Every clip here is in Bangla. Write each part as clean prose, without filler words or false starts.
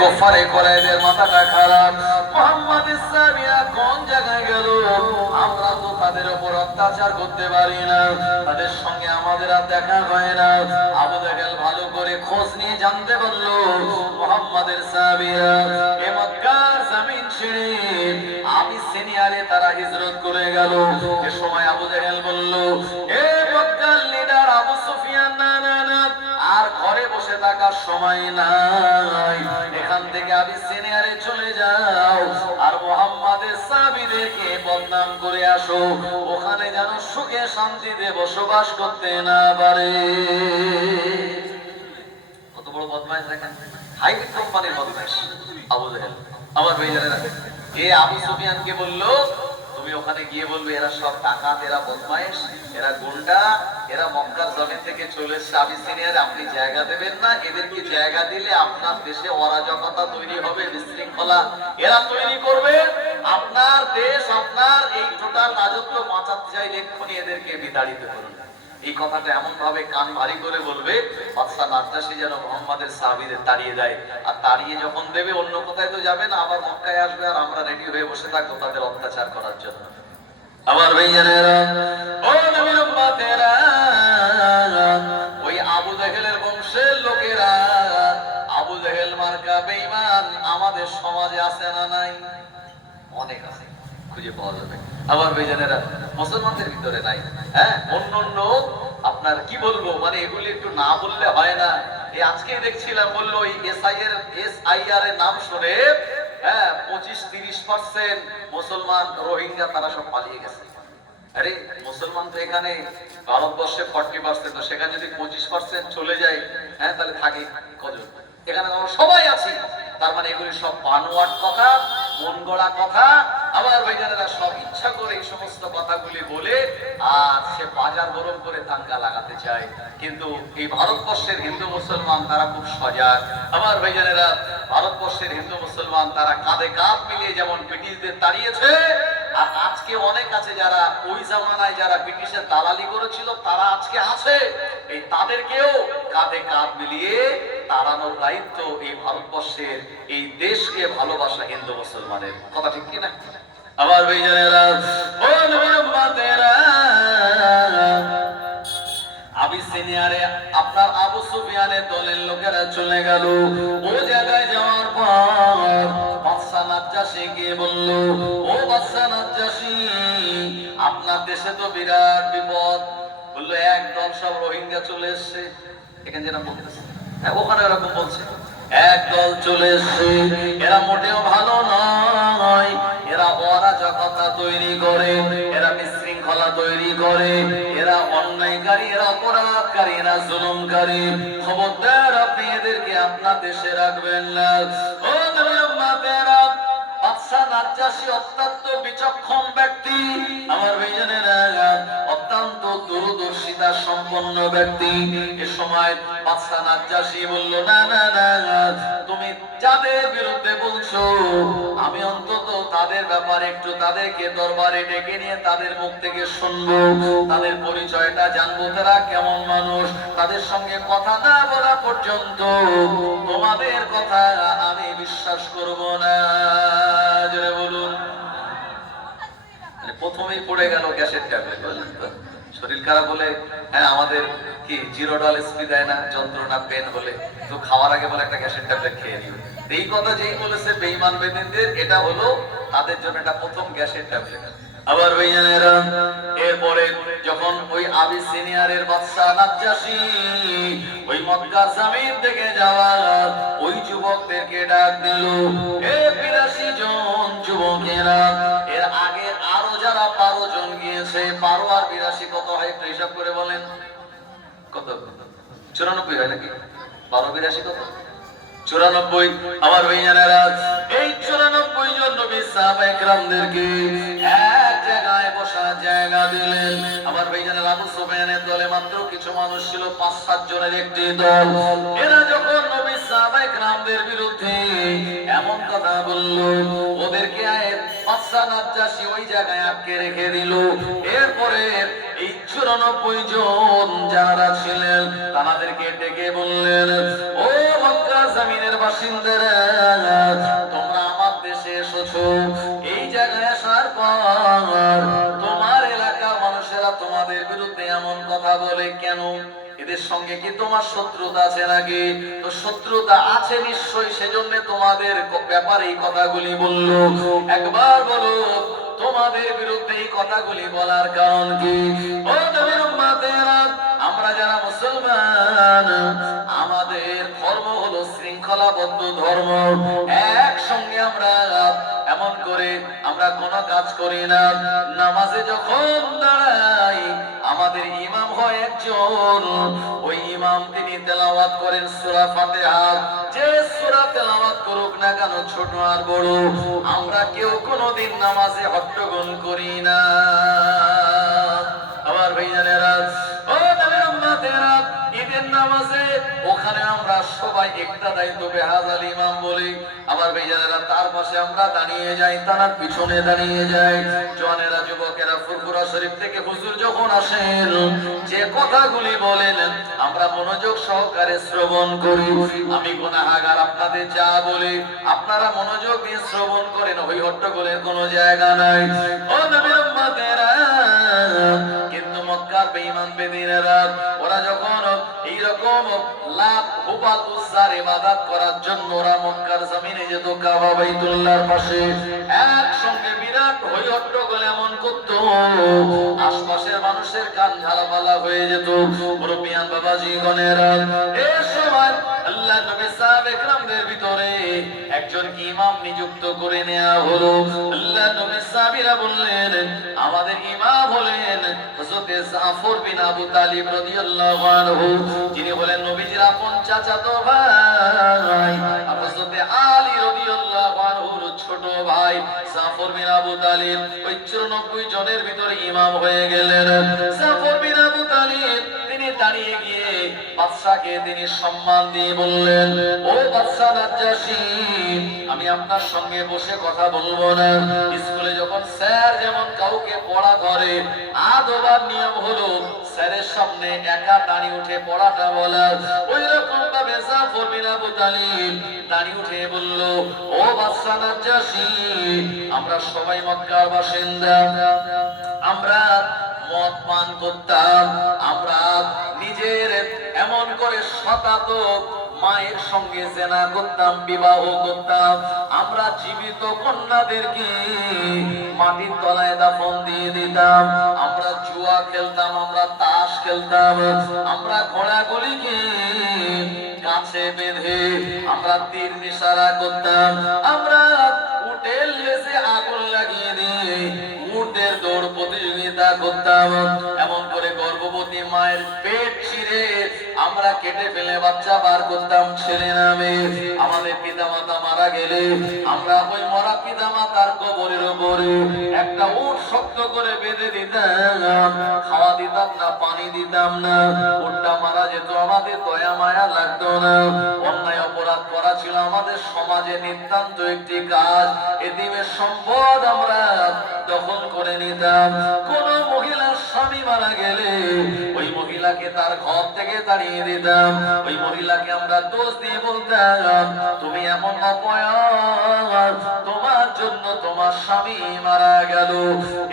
কফারে কোরাইদের মাথাটা খারাপ। মুহাম্মদ ইসলামিয়া কোন জায়গায় গেল? আমরা তো তাদের উপর অত্যাচার করতে পারি না, তাদের সঙ্গে আমাদের আর দেখা হয় না। আবু জাহেল ভালো করে খোঁজ নিয়ে জানতে পারলো মুহাম্মাদের সাহাবীরা এ মক্কার জমিন ছেড়ে আবিসিনিয়ারে তারা হিজরত করে গেল। এ সময় আবু জাহেল বলল, এ মক্কার লিডার আবু সুফিয়ান, না না না, আর ঘরে বসে থাকার সময় নাই, এখান থেকে আবিসিনিয়ারে চলে যাও আর মুহাম্মাদের সাহাবীদেরকে বদনাম করে আসো, ওখানে যেন সুখে শান্তিতে বসবাস করতে না পারে। কত বড় বদমাইশ দেখেন, হাইব্রিড কোম্পানির বদমাইশ আবু জাহেল। আমার ভাইজানেরা, এ আবু সুফিয়ানকে বলল, তুমি ওখানে গিয়ে বলবে এরা সব ডাকাত, এরা বদমাইশ, এরা গুন্ডা, এরা মক্কার জমিন থেকে চলে এসেছে আবিসিনিয়ারে, আপনি জায়গা দেবেন না, এদেরকে জায়গা দিলে আপনার দেশে অরাজকতা তৈরি হবে, বিশৃঙ্খলা এরা তৈরি করবে, আপনার দেশ, আপনার এই টোটাল রাজত্ব বাঁচাতে চাইলে এক্ষুনি এদেরকে বিতাড়িত করুন। এই কথাটা এমন ভাবে কান ভারী করে বলবে, বাদশা নাজ্জাশী যেন মুহাম্মাদের সাহাবীদের তাড়িয়ে দেয়। আর তাড়িয়ে যখন দেবে, অন্য কোথায় তো যাবে না, আবার মক্কায় আসবে, আর আমরা রেডি হয়ে বসে থাকবো তাদের অত্যাচার করার জন্য। আমার ভাইজানেরা, ও নবীর উম্মতেরা, ওই আবু জাহেলের বংশের লোকেরা, আবু জাহেল মার্কা বেঈমান আমাদের সমাজে আছে না নাই? অনেক আছে, খুঁজে পাওয়া যাবে। আমার ভাইজানেরা, মুসলমানদের ভিতরে নাই। হ্যাঁ, অন্য আপনার কি বলবো, মানে এগুলি একটু না বললে হয় না। এই আজকে দেখছিলাম, বললো এই এসআইআর এর নাম শুনে 25-30% মুসলমান রোহিঙ্গা তারা সব পালিয়ে গেছে। আরে মুসলমান তো এখানে ভারতবর্ষে 40%, তো সেখানে যদি 25% চলে যায়, হ্যাঁ, তাহলে থাকে কজন? এখানে আমরা সবাই আছি। তার মানে এগুলি সব বানোয়াট কথা, মন গড়া কথা। আমার ভাইজানেরা, সব ইচ্ছা করে এই সমস্ত কথাগুলি বলে আর সে বাজার গরম করে দাঙ্গা লাগাতে চায়। কিন্তু এই ভারতবর্ষের হিন্দু মুসলমান তারা খুব সজাগ। আমার ভাইজানেরা, ভারতবর্ষের হিন্দু মুসলমান তারা কাঁধে কাঁধ মিলিয়ে যেমন ব্রিটিশদের তাড়িয়েছে, আর আজকে অনেক আছে যারা ওই জামানায় যারা ব্রিটিশের দালালি করেছিল, তারা আজকে আছে, এই তাদেরকেও কাঁধে কাঁধ মিলিয়ে তাড়ানোর দায়িত্ব এই ভারতবর্ষের, এই দেশকে ভালোবাসা হিন্দু মুসলমানের। কথা ঠিক কিনা? আমার ভাইজানেরা, ও নবীর উম্মতেরা, আবিসিনিয়ারে আপনার আবু সুফিয়ানের দলের লোকেরা চলে গেল। ও জায়গায় যাওয়ার পর বাদশা নাজ্জাশী গিয়ে বলল, ও বাদশা নাজ্জাশী, আপনার দেশে তো বিরাট বিপদ। বললো, একদল সব রোহিঙ্গা চলে এসছে। এখানে যেন বলতেছে, হ্যাঁ, ওখানে এরকম বলছে, একদল চলে এসছে, এরা মোটেও ভালো নয়, এরা অরাজকতা তৈরি করে, এরা বিশৃঙ্খলা তৈরি করে, এরা অন্যায়কারী, এরা অপরাধকারী, এরা জুলুমকারী। খবরদার, আপনি এদেরকে আপনার দেশে রাখবেন না। ও নবীর উম্মতেরা, বাদশা নাজ্জাশী অত্যন্ত বিচক্ষণ ব্যক্তি। আমার ভাইজানেরা, অত্যন্ত দূরদর্শিতা সম্পন্ন ব্যক্তি। এ সময় বাদশা নাজ্জাশী বলল, না না না, তুমি যাদের বিরুদ্ধে বলছো, আমি অন্তত তাদের ব্যাপারে একটু তাদেরকে দরবারে ডেকে নিয়ে তাদের মুখ থেকে শুনবো, তাদের পরিচয়টা জানবো, তারা কেমন মানুষ। তাদের সঙ্গে কথা না বলা পর্যন্ত তোমাদের কথা আমি বিশ্বাস করব না। জোরে বলুন। প্রথমেই পড়ে গেল গ্যাসের ট্যাবলেট, বললেন তো শরীর খারাপ হলে, হ্যাঁ, আমাদের কি জিরোডল এসপি দেয় না, যন্ত্রণা পেন হলে, তো খাওয়ার আগে বলে একটা গ্যাসের ট্যাবলেট খেয়ে নিও। এই কথা যেই বলেছে বেঈমান বেদিনদের, এটা হলো তাদের জন্য এটা প্রথম গ্যাসের ট্যাবলেট। আবার ভাইজানেরা, এরপরে যখন ওই আবিসিনিয়ারের বাদশা নাজ্জাশী ওই মক্কার জমিন থেকে যাওয়া ওই যুবকদেরকে ডাক দিল, এ 82 জন যুবকেরা, এর আগে আরো যারা 12 জন গিয়েছে, 12 আর 82 কত হয় একটু হিসাব করে বলেন। কত? 94 হয় নাকি? 12 82 কত? 94। আমার ভাইজানেরা, এই 94 জন নবী সাহাবায়ে কেরামদেরকে এক জায়গায় বসার জায়গা দিলেন। আমার ভাইজানেরা, আবু সুফিয়ানের দলে মাত্র কিছু মানুষ ছিল, 5-7 জনের একটি দল। এরা যখন নবী সাহাবায়ে কেরামদের বিরুদ্ধে এমন কথা বলল, ওদেরকে বাদশা নাজ্জাশী ওই জায়গায় আটকে রেখে দিল। এরপরে এই 94 জন যারা ছিলেন তাদেরকে ডেকে বললেন, ও মক্কা জমিনের বাসিন্দারা, দেখো এই জায়গায় আসার পর তোমার এলাকার মানুষেরা তোমাদের বিরুদ্ধে এমন কথা বলে কেন? এদের সঙ্গে কি তোমার শত্রুতা আছে নাকি? তো শত্রুতা আছে নিশ্চয়ই, সেজন্য তোমাদের ব্যাপারে এই কথাগুলি বললো। একবার বলো তোমাদের বিরুদ্ধে এই কথাগুলি বলার কারণ কি? ও নবীর উম্মতেরা, আমরা যারা মুসলমান, আমাদের ধর্ম হলো শৃঙ্খলাবদ্ধ ধর্ম। একসঙ্গে আমরা এমন করে আমরা কোনো কাজ করি না। নামাজে যখন দাঁড়াই আমাদের ইমাম হয় একজন, ওই ইমাম তিনি তেলাওয়াত করেন সূরা ফাতিহা। যে সূরা তেলাওয়াত করুক না কেন, ছোট আর বড়, আমরা কেউ কোনোদিন নামাজে হট্টগোল করি না। আমার ভাইজানেরা, ও নবীর উম্মতেরা, ঈদের নামাজে ওখানে আমরা সবাই একটা দায়িত্ব বেহাজাল ইমাম বলি। আমার ভাইজানেরা, তার পাশে আমরা দাঁড়িয়ে যাই, তার পিছনে দাঁড়িয়ে যাই। জওয়ানেরা, যুবকেরা, ফুরফুরা শরীফ থেকে হুজুর যখন আসেন, যে কথাগুলি বলেন আমরা মনোযোগ সহকারে শ্রবণ করি। আমি গুনাহগার, আপনাদের যা বলি আপনারা মনোযোগ দিয়ে শ্রবণ করেন, ওই হট্টগোলের কোনো জায়গা নাই। ও নবীর উম্মতেরা, কিন্তু মক্কার বেঈমান বেদিনেরা ওরা যখন এইরকম লাত হুবাল উজ্জার ইবাদত করার জন্য ওরা মক্কার জমিনে যেত, কাবা বাইতুল্লাহর পাশে, একসঙ্গে বিরাট হই হট্টগোল এমন করতো, আশপাশের মানুষের কান ঝালাপালা হয়ে যেত। মুরব্বিয়ান বাবাজি গণেরা, এই সময় আল্লাহ নবী সাহাবে کرامদের ভিতরে একজন ইমাম নিযুক্ত করে নেওয়া হলো। আল্লাহ নবী সাহাবীরা বললেন, আমাদের ইমাম হলেন হযরত জাফর বিন আবু তালিব রাদিয়াল্লাহু আনহু, যিনি হলেন নবীজির আপন চাচাতো ভাই। হযরত আলী রাদিয়াল্লাহু আনহুর ছোট ভাই জাফর বিন আবু তালিব ওই 94 জনের ভিতরে ইমাম হয়ে গেলেন। জাফর বিন আবু তালিব তিনি দাঁড়িয়ে গিয়ে বাদশাকে তিনি সম্মান দিয়ে বললেন, ও বাদশা নাজ্জাশী, আমি আপনার সঙ্গে বসে কথা বলবো না। স্কুলে যখন স্যার যেমন কাউকে পড়া করে, আদব আর নিয়ম হলো স্যারের সামনে একা দাঁড়িয়ে উঠে পড়াটা বলা, ওই রকম ভাবে জাফর বিন আবু তালিব দাঁড়িয়ে উঠে বলল, ও বাদশা নাজ্জাশী, আমরা সবাই মক্কার বাসিন্দা, আমরা মদ পান করতাম, আমরা নিজের এমন করে শতাধিক মায়ের সঙ্গে জেনা করতাম, বিবাহ করতাম, আমরা জীবিত কন্যাদেরকে মাটির তলায় দাফন দিয়ে দিতাম, আমরা জুয়া খেলতাম, আমরা তাস খেলতাম, আমরা ঘোড়াগুলিকে কাছে বেঁধে আমরা তীর নিশানা করতাম, আমরা উটের লেজে আগুন লাগিয়ে দিয়ে উটের দৌড় প্রতিযোগিতা করতাম, এমন করে গর্ভবতী মায়ের পেট ছিঁড়ে আমরা কেটে ফেলে বাচ্চা বার করতাম ছেলে নামে। আমাদের পিতামাতা মারা গেলে আমরা ওই মরা পিতামাতার কবরের উপরে একটা উট শক্ত করে বেঁধে দিতাম, খাওয়া দিতাম না, পানি দিতাম না, উটটা মারা যেত, আমাদের দয়া মায়া লাগতো না। অন্যায় অপরাধ করা ছিল আমাদের সমাজে নিতান্ত একটি কাজ। এতিমের সম্পদ আমরা দখল করে নিতাম। কোন মহিলার স্বামী মারা গেলে ওই মহিলাকে তার ঘর থেকে তাড়িয়ে দিতাম, ওই মহিলাকে আমরা দোষ দিয়ে বলতাম, তুমি এমন অপয়ার, তোমার জন্য তোমার স্বামী মারা গেল।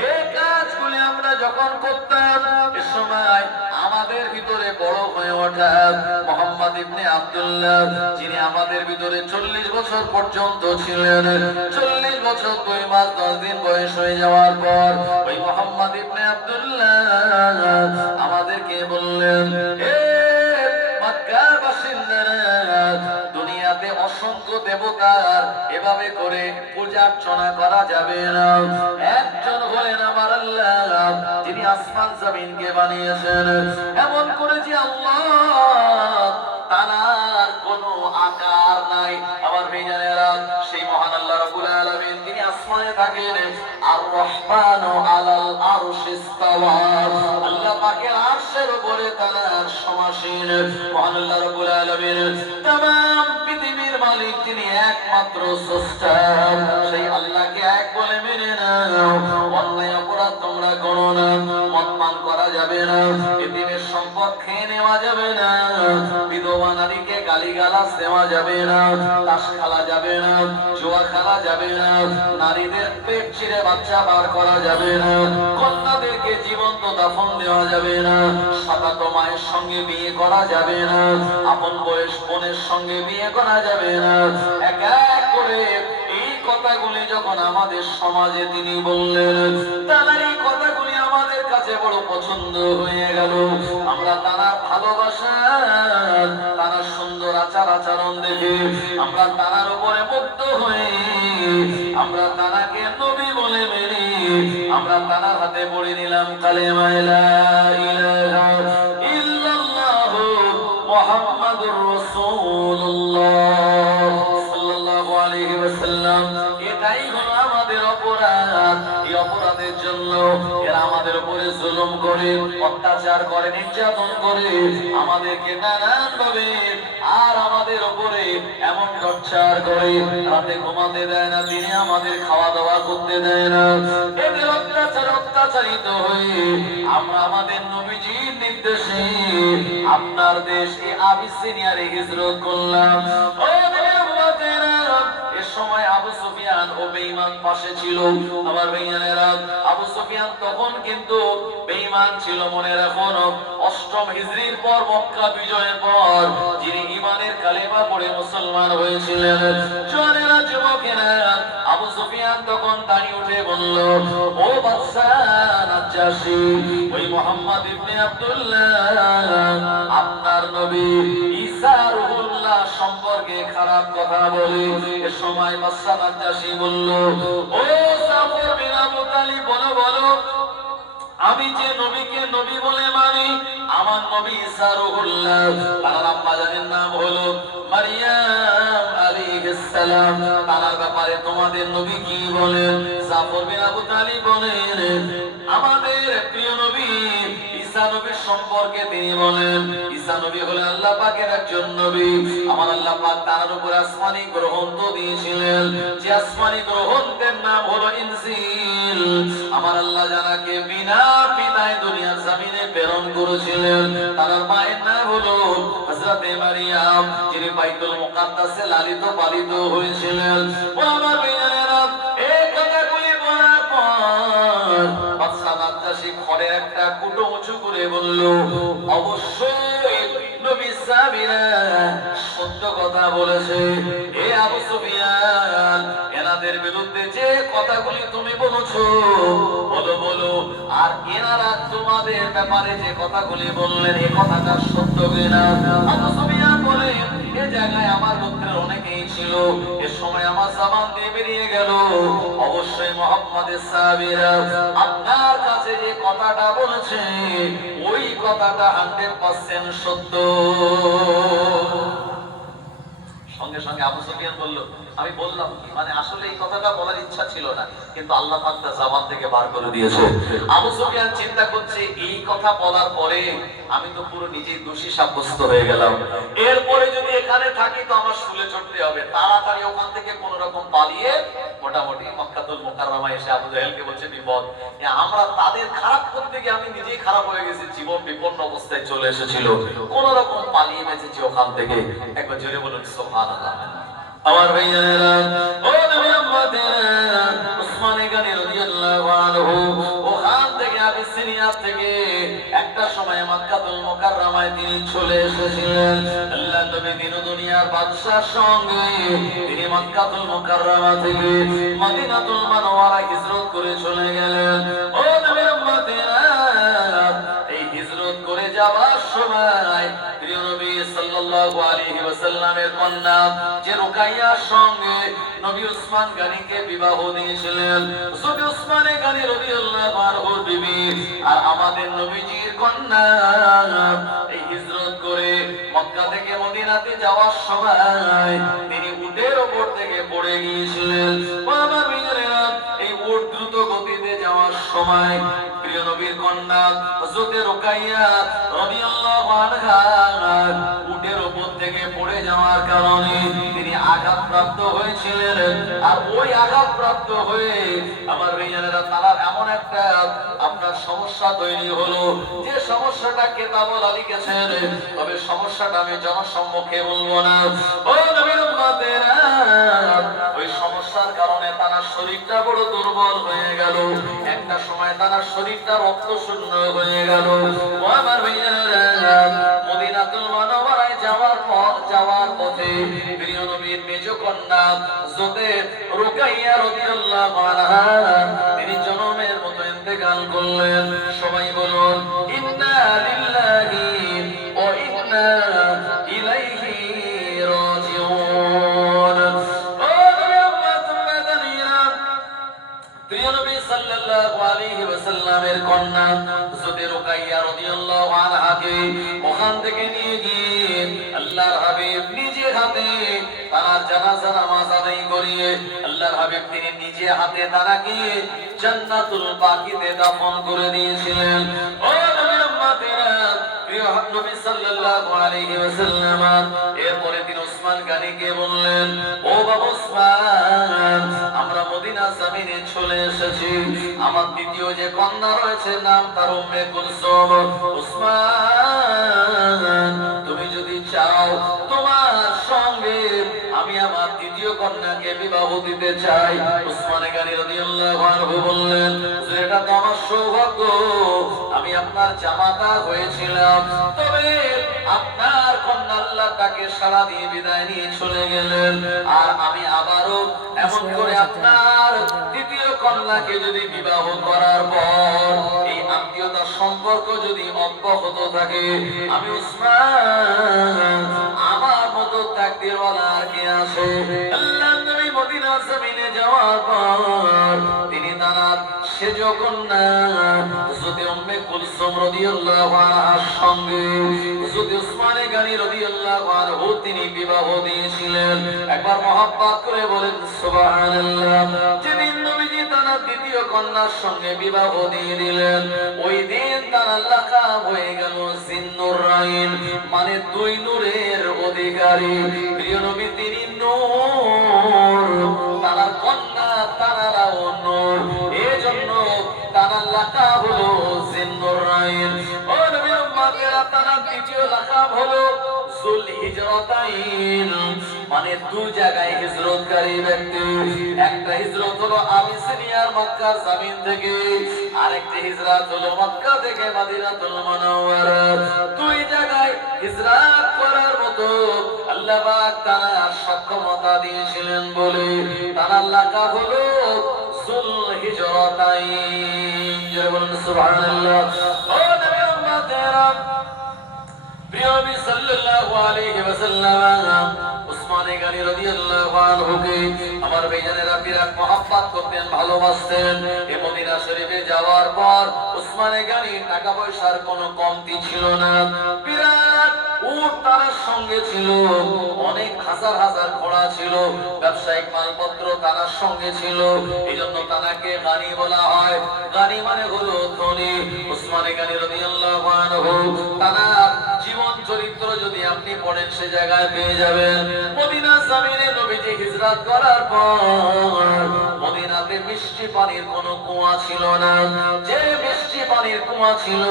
এই কাজগুলি আমরা যখন করতাম, এ সময় আমাদের ভিতরে বড় হয়ে ওঠা মুহাম্মদ ইবনে আব্দুল্লাহ, যিনি আমাদের ভিতরে 40 বছর পর্যন্ত ছিলেন, 40 বছর 2 মাস 10 দিন বয়স হয়ে যাওয়ার পর ওই মুহাম্মদ ইবনে আব্দুল্লাহ আমাদেরকে বললেন, হে মক্কার বাসিন্দারা, দুনিয়াতে অসংখ্য দেবতার এভাবে করে পূজা অর্চনা করা যাবে না। একজন হলেন আমার আল্লাহ, যিনি আসমান জমিনকে বানিয়েছেন, এমন করে যে আল্লাহ তার কোনো আকার নাই। আমার ভাইজানেরা, সেই মহান আল্লাহ রাব্বুল আলামিন তিনি আসমানে থাকেন, আর রহমানু আলাল আরশি ইস্তাওয়া, আল্লাহ পাকের আরশের উপরে তার সমাসীন। মহান আল্লাহ রাব্বুল আলামিন तमाम পৃথিবীর মালিক, তিনি একমাত্র স্রষ্টা। সেই আল্লাহকে এক বলে মেনে নাও। অন্যায় অপরাধ তোমরা করো না, মদ পান করা যাবে না, এতিমের সম্পদ খেয়ে নেওয়া যাবে না, বিধবা নারীকে গালিগালাজ দেওয়া যাবে না, তাস খেলা যাবে না, জুয়া খেলা যাবে না, নারীদের পেট ছিঁড়ে বাচ্চা বার করা যাবে না, কন্যাদেরকে জীবন্ত দাফন দেওয়া যাবে না, সাদাত মায়ের সঙ্গে বিয়ে করা যাবে না, আপন বয়স বোনের সঙ্গে বিয়ে করা যাবে না। এক এক করে এই কথাগুলি যখন আমাদের সমাজে তিনি বললেন, তার এই কথাগুলি আমাদের কাছে বড় পছন্দ হয়ে গেল। আমরা তার ভালোবাসা, তার সুন্দর আচার আচরণ দেখে আমরা তার উপরে মুগ্ধ হয়ে আমরা তাকে নবী বলে মেনে আমরা তার হাতে পড়ে নিলাম কালেমা লা ইলাহা ইল্লাল্লাহু মুহাম্মাদুর রাসূলুল্লাহ সাল্লাল্লাহু আলাইহি ওয়াসাল্লাম। এটাই হলো আমাদের অপরাধ। এই অপরাধের জন্য এরা আমাদের উপরে জুলুম করে, অত্যাচার করে, নির্যাতন করে, আমাদেরকে নানান ভাবে আর আমাদের উপরে এমন টর্চার করে, রাতে ঘুমাতে দেয় না, দিনে আমাদের খাওয়া দাওয়া করতে দেয় না। এদের অত্যাচারিত হয়ে আমরা আমাদের নবীজির নির্দেশে আপনার দেশ এই আবিসিনিয়ারে হিজরত করলাম। ও সময় আবু সুফিয়ান ও বেঈমান পাশে ছিল। আমার বেঈমানেরা, আবু সুফিয়ান তখন কিন্তু বেঈমান ছিল। মনে রাখুন, অষ্টম হিজরির পর মক্কা বিজয়ের পর যিনি ঈমানের কালেমা পড়ে মুসলমান হয়েছিলেন, জওয়ানেরা, যুবকেরা, আবু সুফিয়ান তখন দাঁড়িয়ে উঠে বলল, ও বাদশা নাজ্জাশী, ওই মুহাম্মদ ইবনে আব্দুল্লাহ আপনার নবী ঈসা রূহুল্লাহ সম্পর্কে খারাপ কথা বলে। এ সময় বাদশা নাজ্জাশী বলল, ও জাফর বিন আবু তালিব, বলো বলো, আমি যে নবীকে নবী বলে মানি, আমার নবী ঈসা রূহুল্লাহ, তার আম্মা জানের নাম হলো মারিয়াম আলাইহিস সালাম, তার ব্যাপারে তোমাদের নবী কি বলেন? জাফর বিন আবু তালিব বলেন, আমাদের প্রিয় নবী ঈসা নবীর সম্পর্কে তিনি বলেন, ঈসা নবী হলেন আল্লাহ পাকের একজন নবী। আমার আল্লাহ পাক তার উপর আসমানি গ্রন্থ দিয়েছিলেন, যে আসমানি গ্রন্থের নাম হলো ইনজিল। আমার আল্লাহ জানাকে বিনা পিতায় দুনিয়ার জমিনে প্রেরণ করেছিলেন। তার মায়ের নাম হলো হযরতে মারিয়াম, যিনি বাইতুল মুকাদ্দাসে লালিত পালিত হয়েছিলেন। ও আমার ভাইয়েরা, এই কথাগুলি বলার পর বাদশা নাজ্জাশী ঘরে একটা কুটো উঁচু করে বলল, অবশ্যই নবী সাহাবীরা সত্য কথা বলেছে। এ আবু সুফিয়ান, এনাদের বিরুদ্ধে যে কথাগুলি তুমি বলেছো, বলো বলো, আর এনারা তোমাদের ব্যাপারে যে কথাগুলি বললেন, এই কথাটা সত্য কিনা? আবু সুফিয়ান বলে, এ জায়গায় আমার গোত্রের অনেকেই ছিল, এ সময় আমার জবান দিয়ে বেরিয়ে গেল, অবশ্যই মুহাম্মাদের সাহাবীরা আপনার কাছে যে কথাটা বলেছে, ওই কথাটা 100% সত্য। সঙ্গে সঙ্গে আবু সুফিয়ান বলল, আমি বললাম কি, মানে আসলে এই কথাটা বলার ইচ্ছা ছিল না, কিন্তু আল্লাহ পাক তার জবান থেকে বার করে দিয়েছে। আবু সুফিয়ান চিন্তা করছে, এই কথা বলার পরে আমি তো পুরো নিজেই দোষী সাব্যস্ত হয়ে গেলাম, এরপরে যদি এখানে থাকি তো আমার শুলে চড়তে হবে। তাড়াতাড়ি ওখান থেকে কোন রকম পালিয়ে মোটামুটি মক্কাতুল মুকাররমা এসে আবু জাহেলকে বলছে, বিপদ, আমরা তাদের খারাপ করতে গিয়ে আমি নিজেই খারাপ হয়ে গেছি, জীবন বিপন্ন অবস্থায় চলে এসেছিল, কোন রকম পালিয়ে বেঁচেছি ওখান থেকে। একবার জোরে বলুন সুবহানাল্লাহ। আমার ভাইয়েরা, ও নবী উম্মতেরা, উসমান গনি রাদিয়াল্লাহু আনহু ওখান থেকে আবিসিনিয়া থেকে একটা সময় মক্কাতুল মুকাররমায় তিনি চলে এসেছিলেন। আল্লাহর নবী দিন দুনিয়ার বাদশার সঙ্গে তিনি মক্কাতুল মুকাররমা থেকে মদিনাতুল মুনাওয়ারা হিজরত করে চলে গেলেন। ও নবী উম্মতেরা, এই হিজরত করে যাওয়ার সময় প্রিয় নবী সাল্লাল্লাহু আলাইহি ওয়াসাল্লামের কন্যা যে রুকাইয়ার সঙ্গে নবী উসমান গনিকে বিবাহ দিয়েছিলেন, নবী উসমান গনি রাদিয়াল্লাহু আনহুর বিবি আর আমাদের নবীজির কন্যা এই হিজরত করে মক্কা থেকে মদিনাতে যাওয়ার সময় তিনি উটের উপর থেকে পড়ে গিয়েছিলেন। বাবা মিজরেরা, এই উট দ্রুত গতিতে যাওয়ার সময় প্রিয় নবীর কন্যা হযরতে রুকাইয়া রাদিয়াল্লাহু আনহা উটের উপর থেকে পড়ে যাওয়ার কারণে তিনি আঘাতপ্রাপ্ত হয়েছিলেন। আর ওই আঘাতপ্রাপ্ত হয়ে আমার ভাইয়েরা তার এমন একটা আপনার সমস্যা তৈরি হলো, যে সমস্যাটা কেতাবুল লিখেছেন, তবে সমস্যাটা আমি জনসম্মুখে বলবো না। ও নবীর উম্মতেরা, ওই সমস্যার কারণে তার শরীরটা বড় দুর্বল হয়ে গেল। একটা সময় তার শরীরটা রক্ত শূন্য হয়ে গেল। ও আমার ভাইয়েরা, মদিনাতুল মুনাওয়ারায় যাওয়ার পথে প্রিয় নবীর মেজ কন্যা হযরতে রুকাইয়া রাদিয়াল্লাহু আনহা তিনি জনমের মতো ইন্তেকাল করলেন। সবাই বলুন ইন্না লিল্লাহি ওয়া ইন্না ইলাইহি রাজিউন। ও নবী উম্মাতুল্লাহিনা, প্রিয় নবী সাল্লাল্লাহু আলাইহি ওয়াসাল্লামের কন্যা হযরতে রুকাইয়া রাদিয়াল্লাহু আনহাকে ওখান থেকে নিয়ে গিয়ে আল্লাহর হাবিব নিজে হাতে তার জানাজা নামাজ আদায় করিয়ে আল্লাহর হাবিব তিনি নিজে হাতে তাকে জান্নাতুল বাকিতে দাফন করে দিয়েছিলেন। ও নবীর উম্মতেরা, প্রিয় নবী সাল্লাল্লাহু আলাইহি ওয়াসাল্লাম এরপরে তিনি ওসমান গানিকে বললেন, ও বাবা ওসমান, আমরা মদিনা জমিনে চলে এসেছি। আমার দ্বিতীয় যে কন্যা রয়েছে নাম তার উম্মে কুলসুম। ওসমান, তুমি যদি চাও তোমার সঙ্গে আমি আমার দ্বিতীয় কন্যাকে বিবাহ দিতে চাই। ওসমান গনি রাদিয়াল্লাহু আনহু বললেন, এটা তো আমার সৌভাগ্য, আমি আপনার জামাতা হয়েছিলাম, তবে আপনার কন্যা আল্লাহ তাকে সারা দিয়ে বিদায় নিয়ে চলে গেলেন। আর আমি আবারও এমন করে আপনার দ্বিতীয় কন্যাকে যদি বিবাহ করার পর এই আত্মীয়তার সম্পর্ক যদি অব্যাহত থাকে, আমি ওসমান আমার মতো তাকদীরওয়ালা আর কে আছে? আল্লাহর নবী মদিনা জমিনে যাওয়ার পর তিনি তার সেজ কন্যা হযরত উম্মে কুলসুম রাদিয়াল্লাহু আনহার সঙ্গে হযরত ওসমান গনি রাদিয়াল্লাহু আনহু তিনি বিবাহ দিয়েছিলেন। একবার মহব্বত করে বলেন সুবহানাল্লাহ। যেদিন নবীজি তার দ্বিতীয় কন্যার সঙ্গে বিবাহ দিয়ে দিলেন, ওই দিন তার লাকাব হয়ে গেল জিন্নুরাইন, মানে দুই নূরের অধিকারী। প্রিয় নবী তিনি নূর, তার কন্যা তারাও নূর, এজন্য তার লাকাব হলো জিন্নুরাইন। ও নবীর উম্মতেরা, তার দ্বিতীয় লাকাব হলো যুল হিজরাতাইন, মানে দুই জায়গায় হিজরতকারী ব্যক্তি। একটা হিজরত হলো আবিসিনিয়ার মক্কার জমিন থেকে, আরেকটি হিজরত হলো মক্কা থেকে মদিনাতুল মুনাওয়ারা। দুই জায়গায় হিজরত করার মতো আল্লাহ পাক তার সক্ষমতা দিয়েছিলেন বলে তার লাকাব হলো যুল হিজরাতাইন। জয় বলুন সুবহানাল্লাহ। ও নবীর উম্মতেরা, প্রিয় নবী সাল্লাল্লাহু আলাইহি ওয়াসাল্লাম ওসমান গনি রাদিয়াল্লাহু আনহুকে আমার ভাইজানেরা বিরাট মহব্বত করতেন, ভালোবাসতেন। এই মদিনা শরীফে যাওয়ার পর ওসমান গনি টাকা পয়সার কোনো কমতি ছিল না। বিরাট উট তার সঙ্গে ছিল, অনেক হাজার হাজার ঘোড়া ছিল, ব্যবসায়িক মালপত্র তার সঙ্গে ছিল। এইজন্য তাকে গানি বলা হয়। গানি মানে হলো ধনী। ওসমান গনি রাদিয়াল্লাহু আনহু তার জীবন চরিত্র যদি আপনি পড়েন সে জায়গায় পেয়ে যাবেন। মদিনা জমিনে নবীজি হিজরত করার পর মদিনাতে মিষ্টি পানির কোনো কুয়া ছিল না। যে মিষ্টি পানির কুয়া ছিল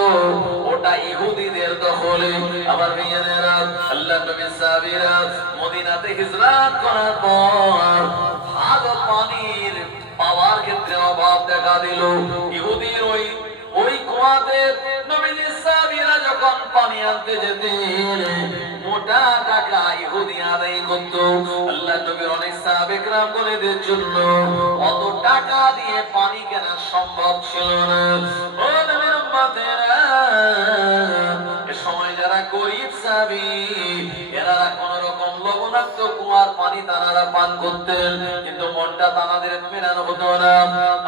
ওটা ইহুদিদের দখলে। আমার ভাইয়েরা, আল্লাহর নবী সাহাবীরা মদিনাতে হিজরত করার পর ভালো পানির পাওয়ার ক্ষেত্রে অভাব দেখা দিল। ইহুদির ওই কুয়াতে নবীজি সাহাবীরা যখন পানি আনতে যেতেন, মোটা টাকা ইহুদি আদায় করত। আল্লাহর নবীর অনেক সাহাবে کرام বলেদের জন্য অত টাকা দিয়ে পানি কেনা সম্ভব ছিল না। ও নবীর উম্মতেরা, এ সময় যারা গরীব সাহাবী, এরা কোন রকম লবণাক্ত কুয়ার পানি তারা পান করতেন, কিন্তু মনটা তাদের মেলানো হতো না।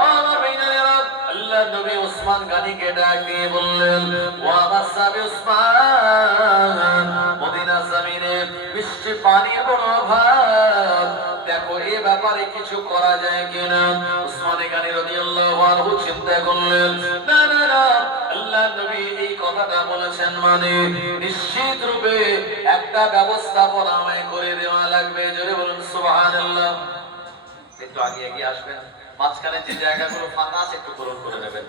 আমার ভাইয়েরা, আল্লাহর নবী ওসমান গনিকে ডাক দিয়ে বললেন, ও আমার সাহাবী ওসমান, মদিনা জমিনে মিষ্টি পানির বড় অভাব, দেখো এই ব্যাপারে কিছু করা যায় কিনা। ওসমান গনি রাদিয়াল্লাহু আনহু চিন্তা করলেন, না না না, আল্লাহর নবী এই কথা কথাটা বলেছেন মানে নিশ্চিত রূপে একটা ব্যবস্থাপনা আমায় করে দেওয়া লাগবে। জোরে বলুন সুবহানাল্লাহ। একটু আগে এগিয়ে আসবেন, মাঝখানে যে জায়গাগুলো ফাঁকা আছে একটু পূরণ করে নেবেন।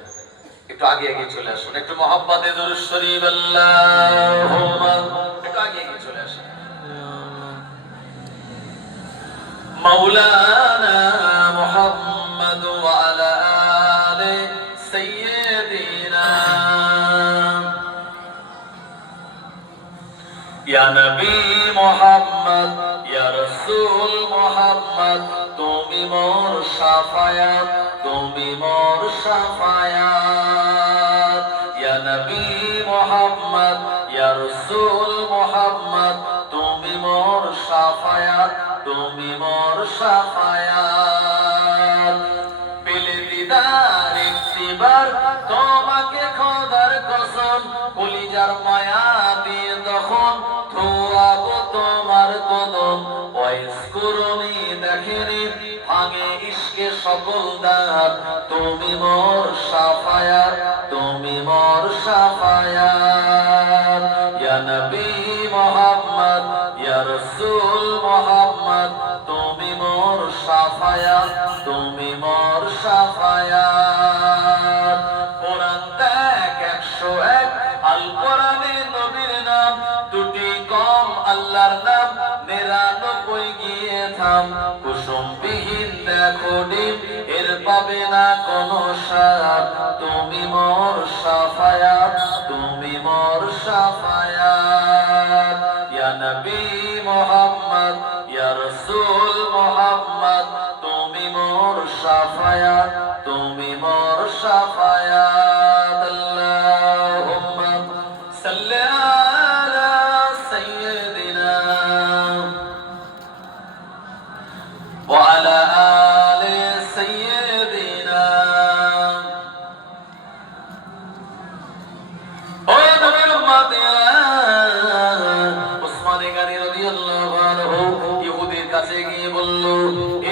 একটু আগে এগিয়ে চলে আসুন, একটু মহব্বতে দুরূদ শরীফ আল্লাহুম্মা, একটু আগে এগিয়ে চলে আসুন। মাওলানা মুহাম্মদ ওয়া আলা আলি সাইয়্যিদিনা ইয়া নবী মুহাম্মদ ইয়া রাসূল মুহাম্মদ, তুমি মোর শাফায়াত, তুমি মোর শাফায়াত। ইয়া নবী মুহাম্মদ ইয়া রাসূল মুহাম্মদ, তুমি মোর শাফায়াত, তুমি মোর শাফায়াত। পেলে দিদার একটিবার তোমাকে খোদার কসম, কলিজার মায়া দিয়ে তখন ধোয়াবো তোমার কদম। ওয়াইস করুনি দেখেনি ভাঙে ইশকে সকল দাঁত, তুমি মোর শাফায়াত, তুমি মোর শাফায়াত। ইয়া নবী মুহাম্মদ ইয়া রাসূল মুহাম্মদ, তুমি মোর শাফায়াত, তুমি মোর শাফায়াত। কোরআন দেখ 101 আল কোরআনে নবীর নাম, দুটি কম আল্লাহর নাম, 99 গিয়ে থাম। কুসুমবিহীন দেখো ডিম, এর পাবে না কোনো স্বাদ, তুমি মোর শাফায়াত, তুমি মোর শাফায়াত। ইয়া নবী মুহাম্মদ ইয়া রাসূল মুহাম্মদ, তুমি মোর শাফায়াত, তুমি মোর শাফায়াত। আল্লাহুম্মা সাল্লি আলা সাইয়্যিদিনা ওয়া আলা আলি সাইয়্যিদিনা। ও নবীর উম্মতেরা, উসমান গনি রাদিয়াল্লাহু আনহু ইহুদির কাছে গিয়ে বলল,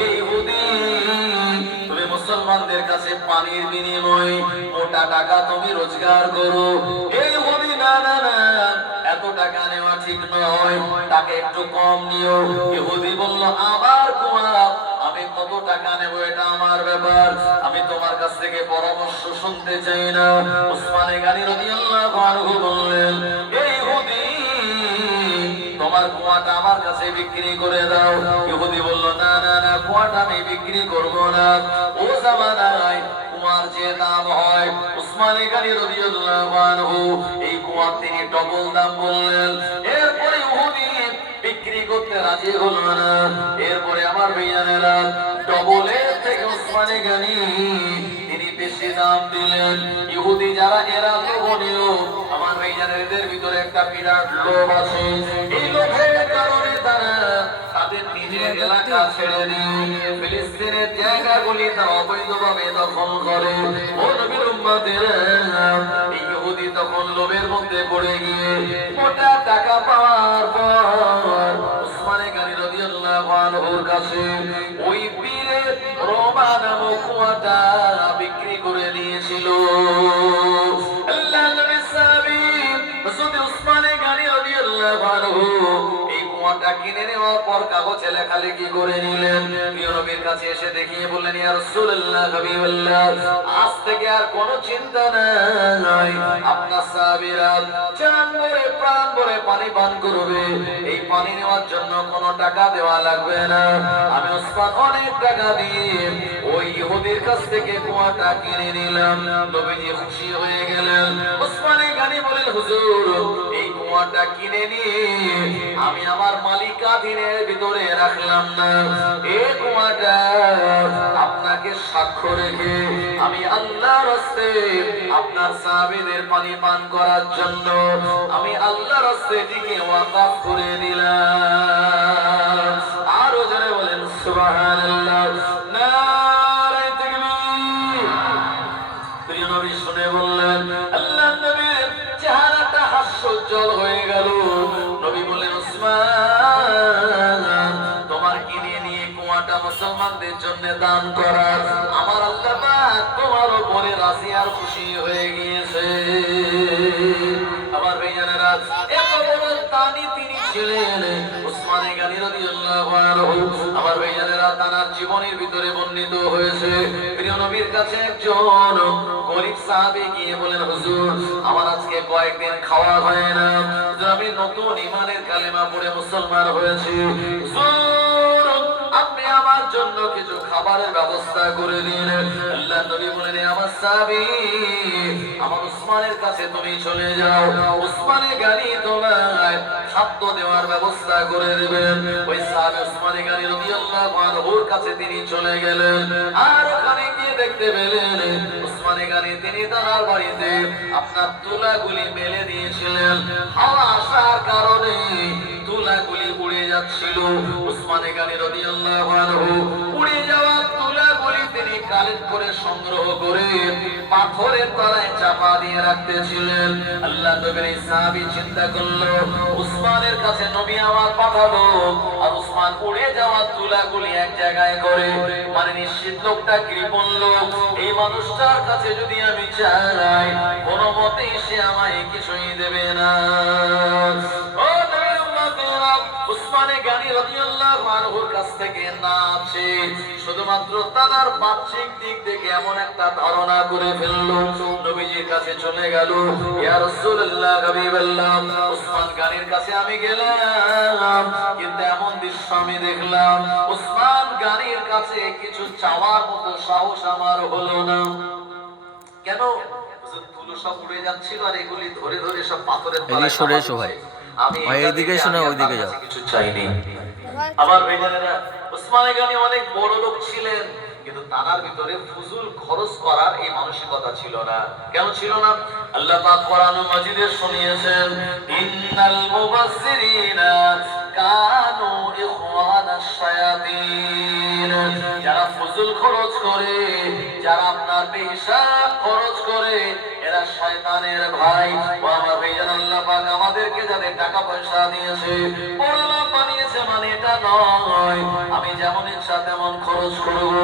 এই ইহুদি, তুমি মুসলমানদের কাছে পানির বিনিময়ে মোটা টাকা তুমি রোজগার করো। এই ইহুদি, না না না, এত টাকা নেওয়া ঠিক নয়, টাকা একটু কম নিও। ইহুদি বলল, আমার কুয়া, আমি কত টাকা নেব এটা আমার ব্যাপার, আমি তোমার কাছ থেকে পরামর্শ শুনতে চাই না। উসমান গনি রাদিয়াল্লাহু আনহু বললেন, এই ইহুদি, তোমার কুয়াটা আমার কাছে বিক্রি করে দাও। ইহুদি বলল, না না না, কুয়াটা আমি বিক্রি করব না। ও জামানায় কুয়ার যে দাম হয়, উসমান গনি রাদিয়াল্লাহু আনহু এই কুয়ার তিনি ডবল দাম বললেন। এরপরে ইহুদি বিক্রি করতে রাজি হলো না। এরপরে আমার ভাইয়ানেরা ডবলের থেকে উসমান গনি তিনি বেশি দাম দিলেন। ইহুদি যারা, এরা লোভনীয়। আমার ভাইয়ানেরদের ভিতরে একটা বিরাট লোভ আছে। এই লোভের কারণে তারা তাদের নিজের এলাকা ছেড়ে দিয়ে ফিলিস্তিনের জায়গাগুলি তারা অবৈধভাবে দখল করে। ও নবীর উম্মতেরা, এই ইহুদি তখন লোভের মধ্যে পড়ে গিয়ে মোটা টাকা পাওয়ার পর উসমান গনি রাদিয়াল্লাহু আনহুর কাছে ওই পীরের রোমা নামক কুয়াটা বিক্রি করে দিয়েছিল। আল্লাহর নবী সাহাবী হযরত উসমান গনি রাদিয়াল্লাহু আনহু এই কুয়াটা কিনে নেওয়ার পর কাগজে লেখালেখি করে নিলেন। প্রিয় নবীর কাছে এসে দেখিয়ে বললেন, ইয়া রাসূলুল্লাহ, হাবিবাল্লাহ, আজ থেকে আর কোনো চিন্তা নাই, আপনার সাহাবীরা জান ভরে প্রাণ ভরে পানি পান করবে। এই পানি নেওয়ার জন্য কোনো টাকা দেওয়া লাগবে না। আমি উসমান অনেক টাকা দিয়ে ওই ইহুদির কাছ থেকে কুয়াটা কিনে নিলাম। নবীজি খুশি হয়ে গেলেন। উসমান গনি বলেন, হুজুর, এই কুয়াটা কিনে নিয়ে আমি আমার মালিকাধীনের ভিতরে রাখলাম না। এই কুয়াটা আপনাকে সাক্ষ্য রেখে আমি আল্লাহর রাস্তে আপনার সাহাবীদের পানি পান করার জন্য আমি আল্লাহর রাস্তে এটিকে ওয়াকফ করে দিলাম। আরো জোরে বলেন সুবহানাল্লাহ, নারে তাকবীর। প্রিয় নবী শুনে বললেন, আল্লাহর নবীর চেহারাটা হাস্যোজ্জ্বল হয়ে গেল। নবী বললেন, উসমান, তোমার কিনে নিয়ে কুয়াটা মুসলমানদের জন্য দান করার আমার আল্লাহ পাক তোমার উপরে রাজি আর খুশি হয়ে গিয়েছে। তার জীবনের ভিতরে বর্ণিত হয়েছে। প্রিয় নবীর কাছে একজন গরীব সাহাবী গিয়ে বলেন, হুজুর আমার আজকে কয়েকদিন খাওয়া হয় না, আমি নতুন ঈমানের কালেমা পড়ে মুসলমান হয়েছি, হুজুর আপনি আমার জন্য কিছু খাবারের ব্যবস্থা করে দিন। আল্লাহর নবী বলেন, আমার সাহাবী আমার উসমানের কাছে তুমি চলে যাও, উসমানে গানি তোমায় খাদ্য দেওয়ার ব্যবস্থা করে দেবেন। ওই সাহাবী উসমানে গানি রাদিয়াল্লাহু আনহুর কাছে তিনি চলে গেলেন, আর ওখানে গিয়ে দেখতে পেলেন উসমানে গানি তিনি তার বাড়িতে আপনার তুলাগুলি মেলে দিয়েছিলেন। হাওয়া আসার কারণে তুলাগুলি উড়ে যাচ্ছিল। উসমানে গানি রাদিয়াল্লাহু আনহু উড়ে যাওয়া তুলাগুলি তিনি কালেক্ট করে সংগ্রহ করে পাথরের তলায় চাপা দিয়ে রাখতেছিলেন। আল্লাহ নবীর সাহাবী চিন্তা করলো, উসমানের কাছে নবী আমার পাঠালো, আর উসমান উড়ে যাওয়া তুলাগুলি এক জায়গায় করে, মানে নিশ্চিত লোকটা কৃপণ লোক, এই মানুষটার কাছে যদি আমি চাই কোনো মতেই সে আমায় কিছুই দেবে না। ও উসমানে গানি রাদিয়াল্লাহু আনহুর কাছ থেকে না আছে, শুধুমাত্র তার বাহ্যিক দিক থেকে এমন একটা ধারণা করে ফেললো, নবীজির কাছে চলে গেল, ইয়া রাসূলুল্লাহ হাবিবাল্লাহ উসমান গানির কাছে আমি গেলাম, কিন্তু এমন দৃশ্য আমি দেখলাম, উসমান গানির কাছে কিছু চাওয়ার মতো সাহস আমার হলো না। কেন? তুলো সব উড়ে যাচ্ছিল, আর এগুলি ধরে ধরে সব পাথরের তলায় সরে সবাই আমি এইদিকে শোনা ওইদিকে যাও, কিছু চাইনি। আমার ভাইজানেরা, উসমানে গানি অনেক বড় লোক ছিলেন, কিন্তু তার ভিতরে ফুজুল খরচ করার এই মানসিকতা ছিল না। কেন ছিল না? আল্লাহ পাক কোরআন মাজিদে শুনিয়েছেন, ইন্নাল মুবাসসিরিনা কানু ইখওয়ানাশ শায়াতিন। যারা ফুজুল খরচ করে, যারা আপনার বেহিসাব খরচ করে, এরা শয়তানের ভাই। ও আমার ভাইজান, আল্লাহ পাক আমাদেরকে যাদের টাকা পয়সা দিয়েছে, বড়লোক বানিয়েছে, মানে এটা নয় আমি যেমন ইচ্ছা তেমন খরচ করব,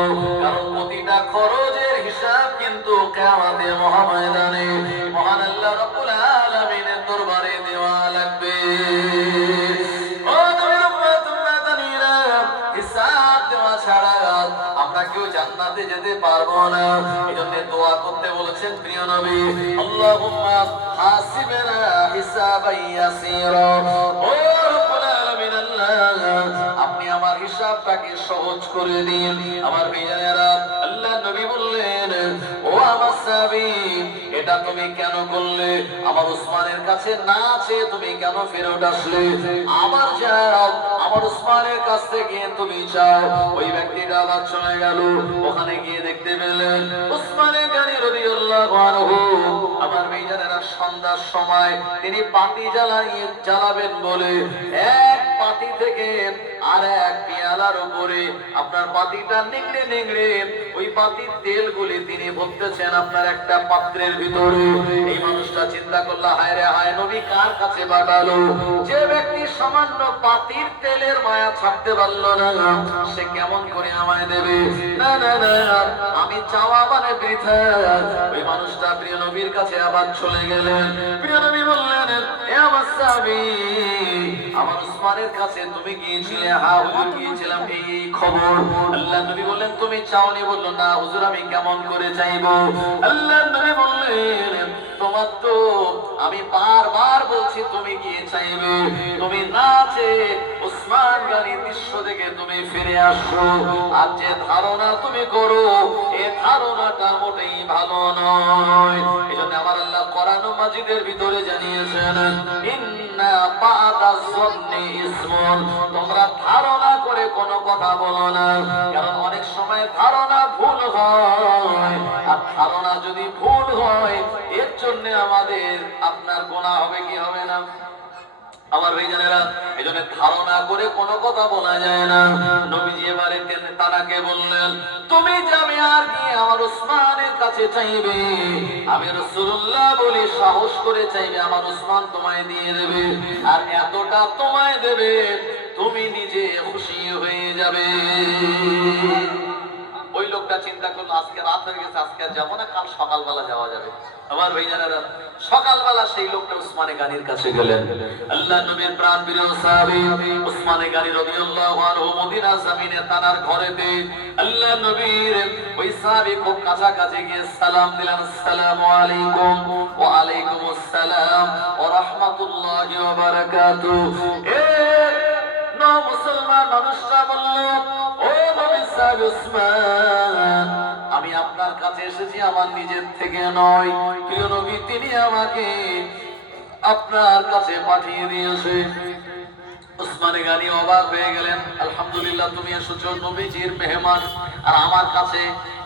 কারণ প্রতিটা খরচের হিসাব কিন্তু কিয়ামতে মহাময়দানে মহান আল্লাহ রাব্বুল আলামিনের দরবারে দেওয়া লাগবে। ও নবীর উম্মত উম্মাতানিরা, হিসাব দেওয়া ছাড়া আমরা কেউ জান্নাতে যেতে পারবো না। এজন্য দোয়া করতে বলেছেন প্রিয় নবী, আল্লাহুম্মা হাসিবনা হিসাবান ইয়াসীরা। ও রব্বুল আলামিন, আপনি আমার হিসাবটাকে সহজ করে দিন। আমার ভাইজানেরা, আল্লাহ নবী বললেন, ও আমার সাহাবী এটা তুমি কেন করলে? আমার উসমানের কাছে না আছে, তুমি কেন ফেরত আসলে? আবার যাও, আমার উসমানের কাছ থেকে তুমি চাও। ওই ব্যক্তিটা আবার চলে গেল, ওখানে গিয়ে দেখতে পেলেন উসমানে গানি রাদিয়াল্লাহু আনহু আমার ভাইজানেরা সন্ধ্যার সময় তিনি পাতি জ্বালাবেন বলে এক পাতি থেকে আর এক পেয়ালার উপরে আপনার পাতিটা নিংড়ে নিংড়ে ওই পাতির তেলগুলি তিনি ভরতেছেন আপনার একটা পাত্রের ভিতরে। এই মানুষটা চিন্তা করলো, হায় রে হায়, নবী কার কাছে পাঠালো? যে ব্যক্তি সামান্য পাতির তেলের মায়া ছাড়তে পারলো না, সে কেমন করে আমায় দেবে? না না না, আমি চাওয়া মানে বৃথা। ওই মানুষটা প্রিয় নবীর কাছে আবার চলে গেলেন। প্রিয় নবী বললেন, এ আমার সাহাবী, আমার উসমানের কাছে তুমি গিয়েছিলে? হ্যাঁ হুজুর গিয়েছিলাম, এই খবর। আল্লাহ নবী বললেন, তুমি চাওনি? বললো, না হুজুর আমি কেমন করে চাইবো? আল্লাহ নবী বললেন, তোমার তো আমি বারবার বলছি তুমি গিয়ে চাইবে, তুমি না চেয়ে উসমান গানির দৃশ্য থেকে তুমি ফিরে আসো। আর যে ধারণা তুমি করো, এই ধারণাটা মোটেই ভালো নয়। এজন্য আমার আল্লাহ কোরআন মাজিদের ভিতরে জানিয়েছেন, ইন্না বা'দাজ যন্নি ইসমুন। তোমরা ধারণা করে কোনো কথা বলো না, কারণ অনেক সময় ধারণা ভুল হয়, আর ধারণা যদি ভুল হয় এর জন্য আমাদের আপনার গুনাহ হবে কি হবে না? আমার ভাইজানেরা, এজন্য ধারণা করে কোনো কথা বলা যায় না। নবীজি এবারে তানাকে বললেন, তুমি যাবে আর কি আমার উসমানের কাছে চাইবে? আমি রাসূলুল্লাহ বলি সাহস করে চাইবে, আমার উসমান তোমায় দিয়ে দেবে, আর এতটা তোমায় দেবে তুমি নিজে খুশি হয়ে যাবে। ওই লোকটা চিন্তা করলো আজকে রাত হয়ে গেছে, আজকে আর যাবো না, কাল সকালবেলা যাওয়া যাবে। আমার ভাইজানেরা, সকালবেলা সেই লোকটা উসমানে গানির কাছে গেলেন। আল্লাহ নবীর প্রাণ প্রিয় সাহাবী উসমানে গানি রাদিয়াল্লাহু আনহু মদিনা জমিনে তার ঘরেতে আল্লাহ নবীর ওই সাহাবী খুব কাছাকাছি গিয়ে সালাম দিলেন, আসসালামু আলাইকুম। ওয়া আলাইকুমুস সালাম ওয়া রাহমাতুল্লাহি ওয়া বারাকাতুহু। মুসলমান মানুষরা বলল, ও নবী সাহেব উসমান, আমি আপনার কাছে এসেছি আমার নিজের থেকে নয়, প্রিয় নবী তিনি আমাকে আপনার কাছে পাঠিয়ে দিয়েছে। উসমানে গানি অবাক হয়ে গেলেন, আলহামদুলিল্লাহ তুমি এসেছো নবীজির মেহমান, আর আমার কাছে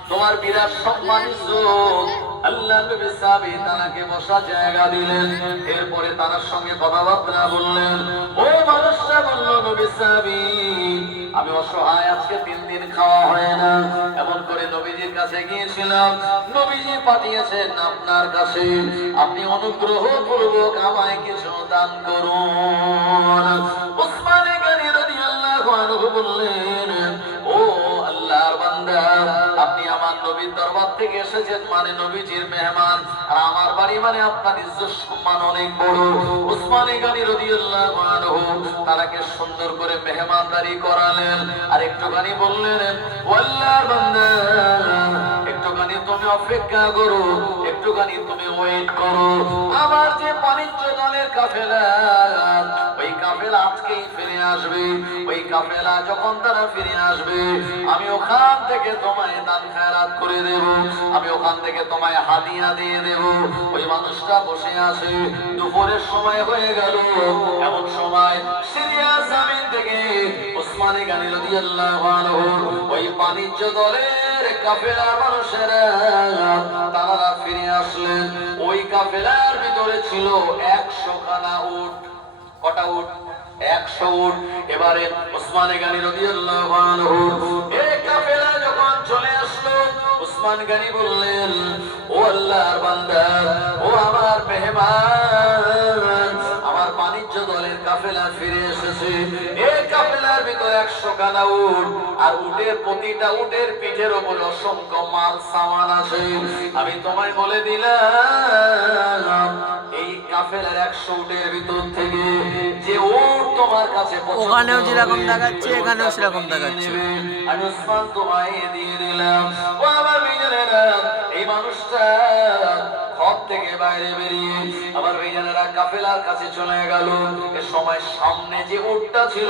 তোমার বিরাট সম্মান ইজ্জত। আল্লাহ নবী সাহাবী তাকে বসার জায়গা দিলেন, এরপরে তার সঙ্গে কথাবার্তা বললেন। ও মানুষরা বলল, নবী সাহাবী আমি অসহায়, আজকে 3 দিন খাওয়া হয় না, এমন করে নবীজির কাছে গিয়েছিলাম, নবীজি পাঠিয়েছেন আপনার কাছে, আপনি অনুগ্রহ পূর্বক আমায় কিছু দান করুন। উসমানে গানি রাদিয়াল্লাহু আনহু বললেন, ও আল্লাহর বান্দা, আপনি আমার নবীর দরবার থেকে এসেছেন মানে নবীজির মেহমান, আর আমার বাড়ি মানে আপনার ইজ্জত সম্মান অনেক বড়। উসমানে গানি রাদিয়াল্লাহু আনহু তাকে সুন্দর করে মেহমানদারি করালেন, আর একটুখানি বললেন, ও আল্লাহর বান্দা, একটুখানি তুমি অপেক্ষা করো, একটুখানি তুমি ওয়েট করো, আমার যে বাণিজ্য দলের কাফেলা, ওই কাফেলা আজকেই ফিরে আসবে, ওই কাফেলা যখন তারা ফিরে আসবে আমি ওখান থেকে তোমায় দান খায়রাত করে দেব, আমি ওখান থেকে তোমায় হাদিয়া দিয়ে দেব। ওই মানুষটা বসে আছে, দুপুরের সময় হয়ে গেল, এমন সময় সিরিয়া জমিন থেকে উসমানে গানি রাদিয়াল্লাহু আনহু ওই বাণিজ্য দলের কাফেলার মানুষেরা তারা ফিরে আসলেন। ওই কাফেলার ভিতরে ছিল 100 খানা উট। কটা উট? 100 উট। এবারে উসমানে গানি রাদিয়াল্লাহু আনহু এই কাফেলা যখন চলে আসলো, উসমান গানি বললেন, ও আল্লাহর বান্দা, ও আমার মেহমান, আমার বাণিজ্য দলের কাফেলা ফিরে এসেছে। এই কাফেলার ভিতরে 100 খানা উট, আর উটের প্রতিটা উটের পিঠের উপর অসংখ্য মাল সামান আছে। আমি তোমায় বলে দিলাম, এই কাফেলার 100 উটের ভিতর থেকে যে উট তোমার কাছে ওখানেও যেরকম দেখাচ্ছে এখানেও সেরকম দেখাচ্ছে, আমি উসমান তোমায় দিয়ে দিলাম। ও আমার ভাইজানেরা, এই মানুষটা ঘর থেকে বাইরে বেরিয়ে আমার ভাইজানেরা কাফেলার কাছে চলে গেল। এ সময় সামনে যে উটটা ছিল,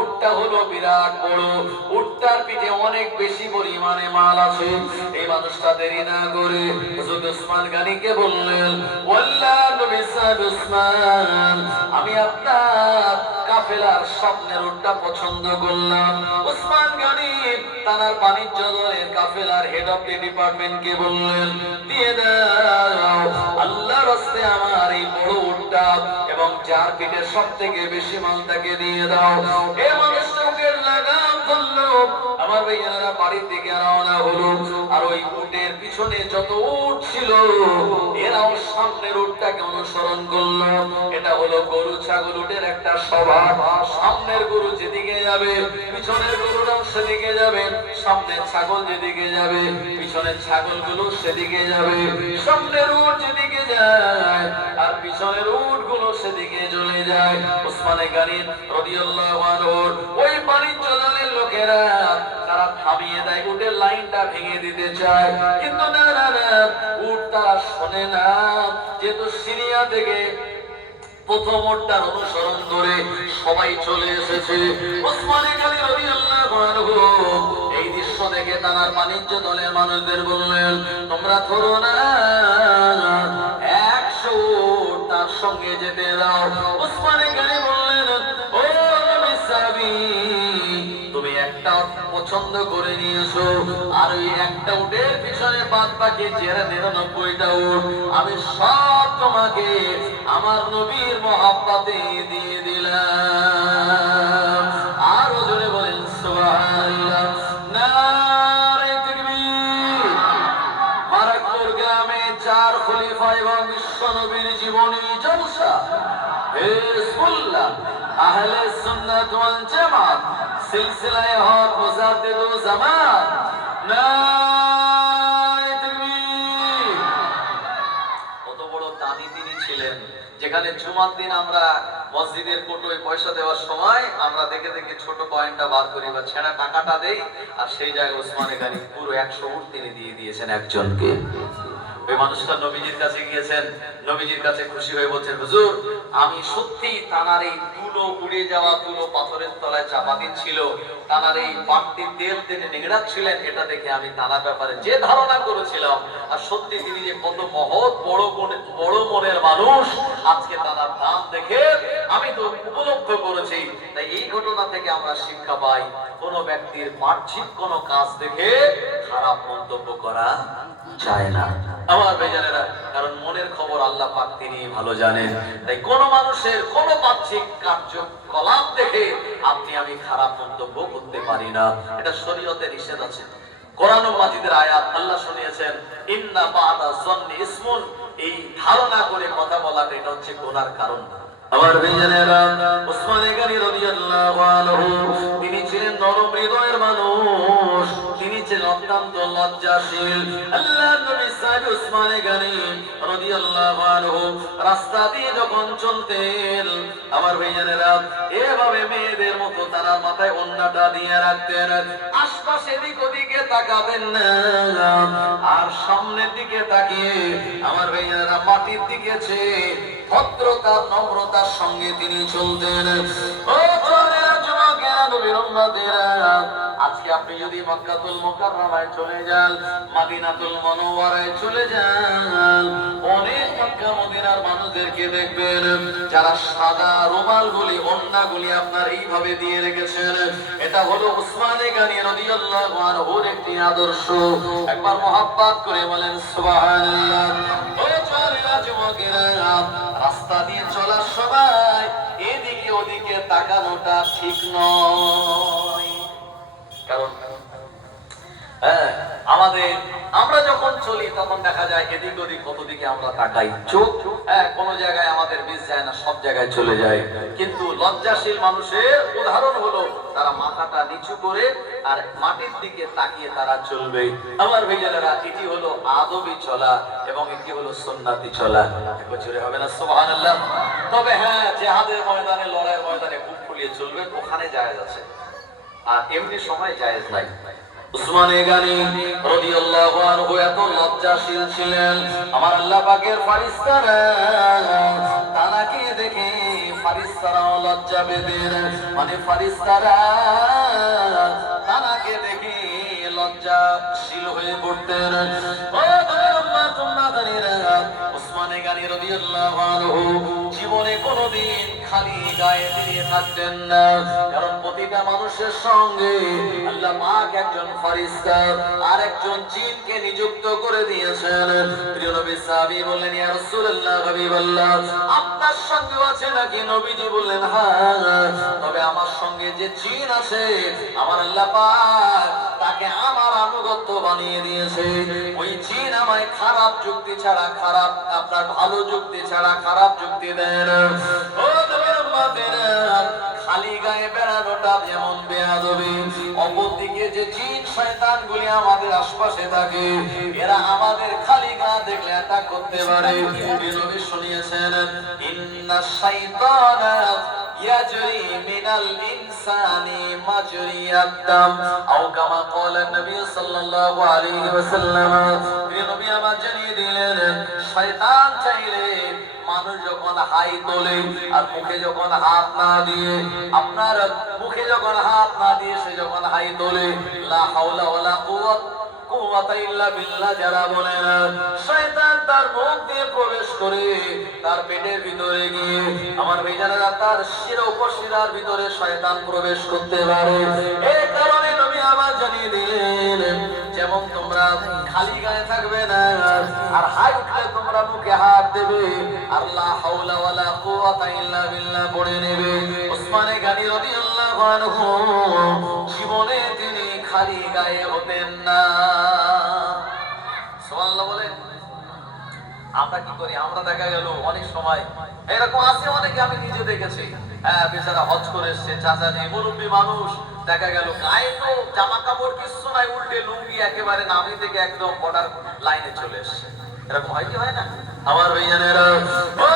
উটটা হলো বিরাট বড়, উটটার পিঠে অনেক বেশি পরিমাণে মাল আছে। এই মানুষটা দেরি না করে হযরত উসমান গানিকে বললেন, ওয়াল্লাহ নবী সাহেব উসমান, আমি আপনার কাফেলার স্বপ্নের উটটা পছন্দ করলাম। উসমান গানি তার বাণিজ্য দলের কাফেলার হেড অফ দি ডিপার্টমেন্ট কে বললেন, দিয়ে দাও আল্লাহর রাস্তে আমার এই বড় উটটা এবং যার পিঠে সবথেকে বেশি মাল তাকে দিয়ে দাও। এই মানুষটাকে লাগাম ধরলো, আমার ভাইয়েরা বাড়ির দিকে রওনা হলো, আর ওই উটের পিছনে যত উট ছিল এরাও সামনের উটটাকে অনুসরণ করলো। এটা হলো গরু ছাগল উটের একটা স্বভাব, সামনের গরু যেদিকে যাবে পিছনের গরুরাও সেদিকে যাবে, সামনের ছাগল যেদিকে যাবে পিছনের ছাগলগুলো সেদিকে যাবে, সামনের উট যেদিকে যায় আর পিছনের উটগুলো সেদিকে চলে যায়। উসমানে গানি রাদিয়াল্লাহু আনহু ওই বাণিজ্য দলের লোকেরা তারা থামিয়ে দেয়, উটের লাইনটা ভেঙে দিতে চায়, কিন্তু না না না, উট তারা শোনে না, যেহেতু সিরিয়া থেকে প্রথম উটটার অনুসরণ করে সবাই চলে এসেছে। উসমানে গানি রাদিয়াল্লাহু আনহু এই দৃশ্য দেখে তার বাণিজ্য দলের মানুষদের বললেন, তোমরা ধরো না, 100 উট তার সঙ্গে যেতে দাও। উসমানে গানি বললেন, ও নবী সাহাবী, তুমি একটা পছন্দ করে নিয়েছো, আর ওই একটা উটের পিছনে বাদ বাকি 99টা উট আমি সব তোমাকে আমার নবীর মহব্বতে দিয়ে দিলাম। আরো জোরে বলেন সুবহানাল্লাহ, নারে তাকবীর। বারাকপুর গ্রামে 4 খলিফা এবং বিশ্ব নবীর জীবনী জলসা, হিজবুল্লাহ, আহলে সুন্নাত ওয়াল জামাত, সিলসিলায়ে হক মুজাদ্দিদুজ জামান, না এখানে জুমার দিন আমরা মসজিদের কোটোয় পয়সা দেওয়ার সময় আমরা দেখে দেখে ছোট কয়েনটা বার করি বা ছেঁড়া টাকাটা দেই, আর সেই জায়গায় ওসমানে গানি পুরো 100 উট তিনি দিয়ে দিয়েছেন একজনকে। ওই মানুষটা নবীজির কাছে গিয়েছেন, নবীজির কাছে খুশি হয়ে বলছেন, হুজুর আমি সত্যি তানার এই তুলো উড়ে যাওয়া তুলো পাথরের তলায় চাপা দিচ্ছিল, তানার এই বাড়তি তেল তিনি নিগড়াচ্ছিলেন, এটা দেখে আমি তানার ব্যাপারে যে ধারণা করেছিলাম, আর সত্যি তিনি যে কত মহৎ বড় মনের মানুষ, আজকে তানার দাম দেখে আমি তো উপলব্ধ করেছি। তাই এই ঘটনা থেকে আমরা শিক্ষা পাই, কোন ব্যক্তির বাহ্যিক কোন কাজ দেখে খারাপ মন্তব্য করা যায় না আমার ভাইজানেরা, কারণ মনের খবর আল্লাহ পাক তিনি ভালো জানেন। তাই কোন মানুষের কোন বাহ্যিক কার্যকলাপ দেখে আপনি আমি খারাপ মন্তব্য করতে পারি না, এটা শরীয়তে নিষেধ আছে। কোরআন মাজিদের আয়াত আল্লাহ শুনিয়েছেন, ইন্না বা'দা যন্নি ইসমুন, এই ধারণা করে কথা বলাটা এটা হচ্ছে গুনার কারণ। আমার ভাইজানেরা, ওসমান গনি রাদিয়াল্লাহু আনহু তিনি ছিলেন নরম হৃদয়ের মানুষ, তিনি ছিলেন অত্যন্ত লজ্জাশীল। আল্লাহর নবী সাহেব ওসমান গনি রাদিয়াল্লাহু আনহু রাস্তা দিয়ে যখন চলতেন, আমার ভাইজানেরা এভাবে মেয়েদের মতো তার মাথায় ওন্নাটা দিয়ে রাখতেন, আশপাশে এদিক ওদিকে তাকাবেন না, আর সামনের দিকে তাকিয়ে আমার ভাইজানেরা মাটির দিকে চেয়ে ভদ্রতা নম্রতার সঙ্গে তিনি চলতেন। ও চলেরা যুবকেরা, নবীর উম্মতেরা, আজকে আপনি যদি মক্কাতুল মুকাররমায় চলে যান, মদিনাতুল মুনাওয়ারায় চলে যান, অনেক মক্কা মদিনার মানুষদেরকে দেখবেন যারা সাদা রুমালগুলি ওন্নাগুলি আপনার এইভাবে দিয়ে রেখেছেন। এটা হলো ওসমানে গনি রাদিয়াল্লাহু আনহুর একটি আদর্শ। একবার মুহাব্বত করে বলেন সুবহানাল্লাহ। ও চলেরা যুবকেরা, রাস্তা দিয়ে চলার সময় এদিকে ওদিকে তাকানোটা ঠিক নয়, কারণ আমরা যখন চলি তখন দেখা যায় এদিক ওদিক কত দিকে আমরা তাকাই, চোখ কোন জায়গায় আমাদের মিস যায় না, সব জায়গায় চলে যায়। কিন্তু লজ্জাশীল মানুষের উদাহরণ হলো তারা মাথাটা নিচু করে আর মাটির দিকে তাকিয়ে তারা চলবে। আমার ভাইজানেরা, এটি হলো আদবি চলা এবং এটি হলো সুন্নাতি চলা। জোরে হবে না সুবহানাল্লাহ? তবে হ্যাঁ, জিহাদের ময়দানে, লড়াইয়ের ময়দানে বুক ফুলিয়ে চলবেন, ওখানে জায়েজ আছে, আর এমনি সময় জায়েজ নাই। উসমানে গনি রাদিয়াল্লাহু আনহু এত লজ্জাশীল ছিলেন, আমার আল্লাহ পাকের ফেরেশতারা তানাকে দেখে ফেরেশতারাও লজ্জা পেতেন, মানে ফেরেশতারা তানাকে দেখে লজ্জাশীল হয়ে পড়তেন। ও উসমানে গনি রাদিয়াল্লাহু আনহু জীবনে কোনোদিন খালি গায়ে দিয়ে থাকতেন না, কারণ প্রতিটা মানুষের সঙ্গে আল্লাহ পাক একজন ফেরেশতা আর একজন জিনকে নিযুক্ত করে দিয়েছেন। প্রিয় নবী সাহাবী বললেন, ইয়া রাসূলুল্লাহ, হাবিবাল্লাহ, আপনার সঙ্গে আছে নাকি? নবীজি বললেন, হ্যাঁ, তবে আমার সঙ্গে যে জিন আছে আমার আল্লাহ পাক তাকে আমার আনুগত্য বানিয়ে দিয়েছে। ওই জিন আমায় খারাপ যুক্তি ছাড়া আপনার ভালো যুক্তি ছাড়া খারাপ যুক্তি দেন। ও নবীর উম্মতেরা, খালি গায়ে বেড়ানোটা যেমন বেয়াদবি, অপরদিকে যে জিন শয়তানগুলি আমাদের আশপাশে থাকে, এরা আমাদের খালি গা দেখলে অ্যাটাক করতে পারে। নবী শুনিয়েছেন, ইন্নাশ শাইতানা ইয়াজরি মিনাল ইনসানি মাজরিয়াদ দাম, আও কামা ক্বালা নবী সাল্লাল্লাহু আলাইহি ওয়াসাল্লাম। নবী আমার জানিয়ে দিলেন, শয়তান চাইলে মানুষ যখন হাই তোলে আর মুখে যখন হাত না দিয়ে, আপনার মুখে যখন হাত না দিয়ে সে যখন হাই তোলে, লা হাওলা ওয়ালা কুওয়াতা ইল্লা বিল্লাহ যারা বলে না, শয়তান তার মুখ দিয়ে প্রবেশ করে তার পেটের ভিতরে গিয়ে আমার ভাইজানেরা তার শিরা উপশিরার ভিতরে শয়তান প্রবেশ করতে পারে। এই কারণে নবী আমার জানিয়ে দিলেন, যেমন তোমরা খালি গায়ে থাকবে না আর হাই উঠলে তোমরা মুখে হাত দেবে আর লা হাওলা ওয়ালা কুওয়াতা ইল্লা বিল্লাহ পড়ে নেবে। উসমানে গনি রাদিয়াল্লাহু আনহু জীবনে তিনি খালি গায়ে হতেন না। সুবহানাল্লাহ বলে। আমরা কি করি? আমরা দেখা গেল অনেক সময় এরকম আছে, অনেকে আমি নিজে দেখেছি, হ্যাঁ, বেচারা হজ করে এসছে, চাচাজি মুরব্বী মানুষ, দেখা গেল গায়ে তো জামা কাপড় কিছু নাই, উল্টে লুঙ্গি একেবারে নামি থেকে একদম বর্ডার লাইনে চলে এসছে। এরকম হয় কি হয় না আমার ভাইজানেরা? ও